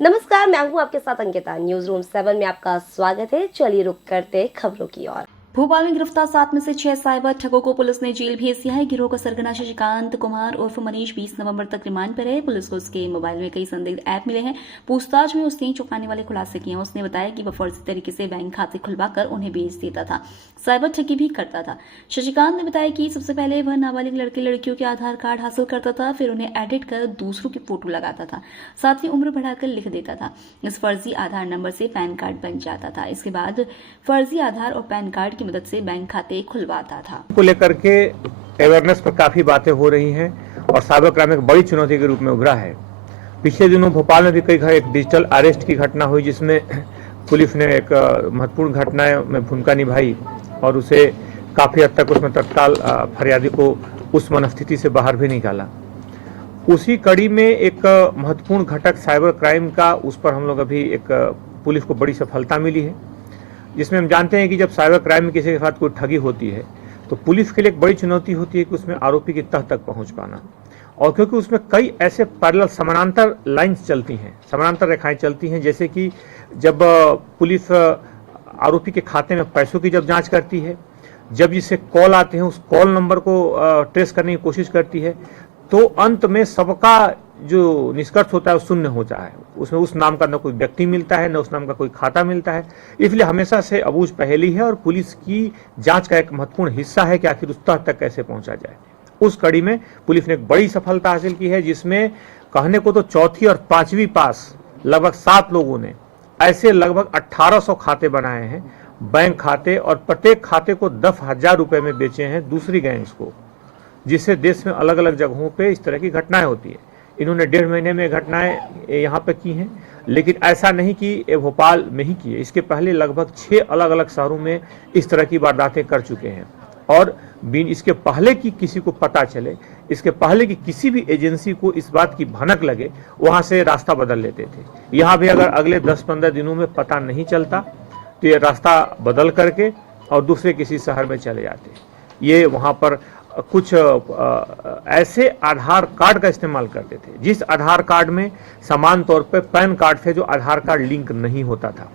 नमस्कार, मैं हूं आपके साथ अंकिता। न्यूज रूम 7 में आपका स्वागत है। चलिए रुक करते खबरों की ओर। भोपाल में गिरफ्तार 7 में से 6 साइबर ठगों को पुलिस ने जेल भेज दिया है। गिरोह का सरगना शशिकांत कुमार उर्फ मनीष 20 नवंबर तक रिमांड पर है। पुलिस को उसके मोबाइल में कई संदिग्ध ऐप मिले हैं। पूछताछ में उसने चौंकाने वाले खुलासे किए हैं। उसने बताया कि वह फर्जी तरीके से बैंक खाते खुलवाकर उन्हें बेच देता था, साइबर ठगी भी करता था। शशिकांत ने बताया कि सबसे पहले वह नाबालिग लड़के लड़कियों के आधार कार्ड हासिल करता था, फिर उन्हें एडिट कर दूसरों की फोटो लगाता था, साथ ही उम्र बढ़ाकर लिख देता था। इस फर्जी आधार नंबर से पैन कार्ड बन जाता था। इसके बाद फर्जी आधार और पैन कार्ड की मदद से बैंक खाते खुलवाता था। को लेकर के अवेयरनेस पर काफी बातें हो रही हैं और साइबर क्राइम एक बड़ी चुनौती के रूप में उभरा है। पिछले दिनों भोपाल में भी कई एक डिजिटल अरेस्ट की घटना हुई, जिसमें पुलिस ने एक महत्वपूर्ण घटना में भूमिका निभाई और उसे काफी हद तक उसमें तत्काल फरियादी को उस मनस्थिति से बाहर भी निकाला। उसी कड़ी में एक महत्वपूर्ण घटक साइबर क्राइम का, उस पर हम लोग अभी एक पुलिस को बड़ी सफलता मिली है, जिसमें हम जानते हैं कि जब साइबर क्राइम में किसी के साथ कोई ठगी होती है तो पुलिस के लिए एक बड़ी चुनौती होती है कि उसमें आरोपी की तह तक पहुंच पाना। और क्योंकि उसमें कई ऐसे पैरेलल समानांतर लाइंस चलती हैं, समानांतर रेखाएं चलती हैं, जैसे कि जब पुलिस आरोपी के खाते में पैसों की जब जांच करती है, जब जिससे कॉल आते हैं उस कॉल नंबर को ट्रेस करने की कोशिश करती है, तो अंत में सबका जो निष्कर्ष होता है वो शून्य होता है। उसमें उस नाम का न कोई व्यक्ति मिलता है, न उस नाम का कोई खाता मिलता है। इसलिए हमेशा से अबूझ पहेली है और पुलिस की जांच का एक महत्वपूर्ण हिस्सा है कि आखिर उस तह तक कैसे पहुंचा जाए। उस कड़ी में पुलिस ने एक बड़ी सफलता हासिल की है, जिसमें कहने को तो चौथी और पांचवी पास लगभग 7 लोगों ने ऐसे लगभग 1800 खाते बनाए हैं, बैंक खाते, और प्रत्येक खाते को 10,000 रुपए में बेचे हैं दूसरी गैंग्स को, जिससे देश में अलग अलग जगहों पे इस तरह की घटनाएं होती है। इन्होंने 1.5 महीने में घटनाएं यहाँ पे की हैं, लेकिन ऐसा नहीं कि ये भोपाल में ही की है। इसके पहले लगभग 6 अलग अलग शहरों में इस तरह की वारदातें कर चुके हैं। और इसके पहले कि किसी को पता चले, इसके पहले कि किसी भी एजेंसी को इस बात की भनक लगे, वहां से रास्ता बदल लेते थे। यहाँ भी अगर अगले 10-15 दिनों में पता नहीं चलता तो ये रास्ता बदल करके और दूसरे किसी शहर में चले जाते। ये वहां पर कुछ ऐसे आधार कार्ड का इस्तेमाल करते थे जिस आधार कार्ड में समान तौर पे पैन कार्ड से जो आधार कार्ड लिंक नहीं होता था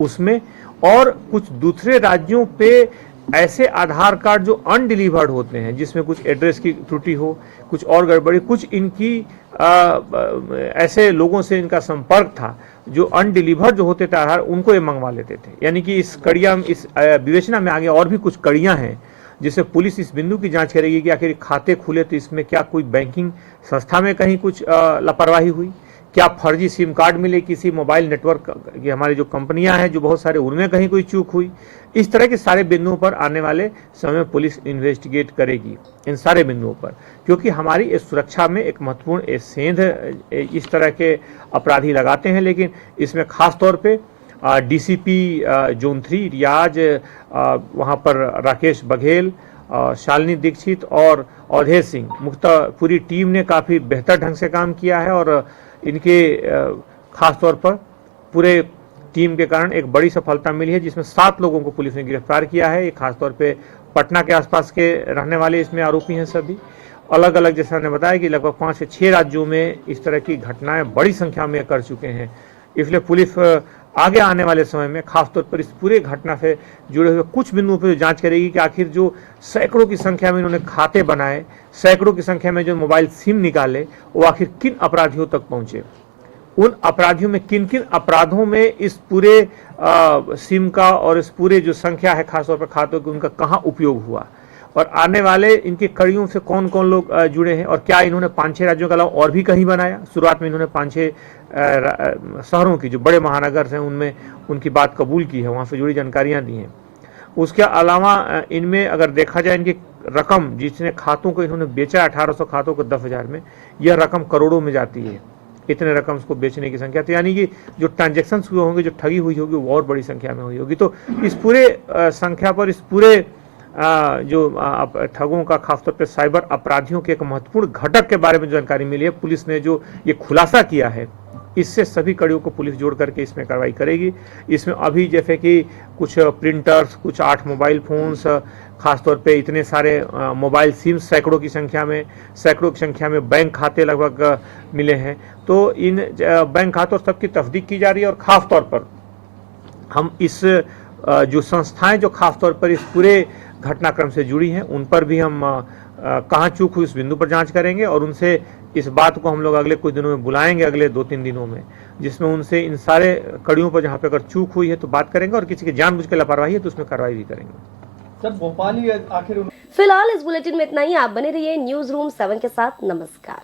उसमें, और कुछ दूसरे राज्यों पे ऐसे आधार कार्ड जो अनडिलीवर्ड होते हैं, जिसमें कुछ एड्रेस की त्रुटि हो, कुछ और गड़बड़ी, कुछ इनकी ऐसे लोगों से इनका संपर्क था जो अनडिलीवर्ड जो होते थे आधार, उनको ये मंगवा लेते थे। यानी कि इस कड़िया, इस विवेचना में आगे और भी कुछ कड़ियां हैं, जिससे पुलिस इस बिंदु की जांच करेगी कि आखिर खाते खुले तो इसमें क्या कोई बैंकिंग संस्था में कहीं कुछ लापरवाही हुई, क्या फर्जी सिम कार्ड मिले किसी मोबाइल नेटवर्क की, हमारी जो कंपनियां हैं जो बहुत सारे, उनमें कहीं कोई चूक हुई। इस तरह के सारे बिंदुओं पर आने वाले समय में पुलिस इन्वेस्टिगेट करेगी, इन सारे बिंदुओं पर, क्योंकि हमारी इस सुरक्षा में एक महत्वपूर्ण सेंध इस तरह के अपराधी लगाते हैं। लेकिन इसमें खास तौर पे डीसीपी जोन 3 रियाज, वहाँ पर राकेश बघेल, शालिनी दीक्षित और अवधेश सिंह, मुख्यतः पूरी टीम ने काफ़ी बेहतर ढंग से काम किया है। और इनके खास तौर पर पूरे टीम के कारण एक बड़ी सफलता मिली है, जिसमें 7 लोगों को पुलिस ने गिरफ्तार किया है। ये खास तौर पे पटना के आसपास के रहने वाले इसमें आरोपी हैं। सभी अलग अलग, जैसा ने बताया कि लगभग 5 से 6 राज्यों में इस तरह की घटनाएं बड़ी संख्या में कर चुके हैं। इसलिए पुलिस आगे आने वाले समय में खासतौर पर इस पूरे घटना से जुड़े हुए कुछ बिंदुओं पर जांच करेगी कि आखिर जो सैकड़ों की संख्या में इन्होंने खाते बनाए, सैकड़ों की संख्या में जो मोबाइल सिम निकाले, वो आखिर किन अपराधियों तक पहुंचे, उन अपराधियों में किन किन अपराधों में इस पूरे सिम का और इस पूरे जो संख्या है खासतौर पर खातों की, उनका कहाँ उपयोग हुआ, और आने वाले इनकी कड़ियों से कौन कौन लोग जुड़े हैं, और क्या इन्होंने 5-6 राज्यों के अलावा और भी कहीं बनाया। शुरुआत में इन्होंने 5-6 शहरों की जो बड़े महानगर हैं उनमें उनकी बात कबूल की है, वहाँ से जुड़ी जानकारियाँ दी हैं। उसके अलावा इनमें अगर देखा जाए, इनकी रकम जिसने खातों को इन्होंने बेचा 1800 खातों को 10,000 में, यह रकम करोड़ों में जाती है। इतने रकम उसको बेचने की संख्या, तो यानी कि जो ट्रांजेक्शन हुए होंगे, जो ठगी हुई होगी, वो और बड़ी संख्या में हुई होगी। तो इस पूरे संख्या पर, इस पूरे जो ठगों का, खासतौर पर साइबर अपराधियों के एक महत्वपूर्ण घटक के बारे में जानकारी मिली है। पुलिस ने जो ये खुलासा किया है इससे सभी कड़ियों को पुलिस जोड़ करके इसमें कार्रवाई करेगी। इसमें अभी जैसे कि कुछ प्रिंटर्स, कुछ 8 मोबाइल फोन्स, खासतौर पे इतने सारे मोबाइल सिम्स सैकड़ों की संख्या में बैंक खाते लगभग मिले हैं। तो इन बैंक खातों सबकी तस्दीक की जा रही है और खास तौर पर हम इस जो संस्थाएं जो खास तौर पर इस पूरे घटनाक्रम से जुड़ी हैं उन पर भी हम कहाँ चूक हुई उस बिंदु पर जांच करेंगे और उनसे इस बात को हम लोग अगले कुछ दिनों में बुलाएंगे, अगले 2-3 दिनों में, जिसमें उनसे इन सारे कड़ियों पर जहाँ पे अगर चूक हुई है तो बात करेंगे और किसी की जानबूझ के लापरवाही है तो उसमें कार्रवाई भी करेंगे। सर भोपाल ही आखिर फिलहाल इस बुलेटिन में इतना ही। आप बने रहिए न्यूज रूम 7 के साथ। नमस्कार।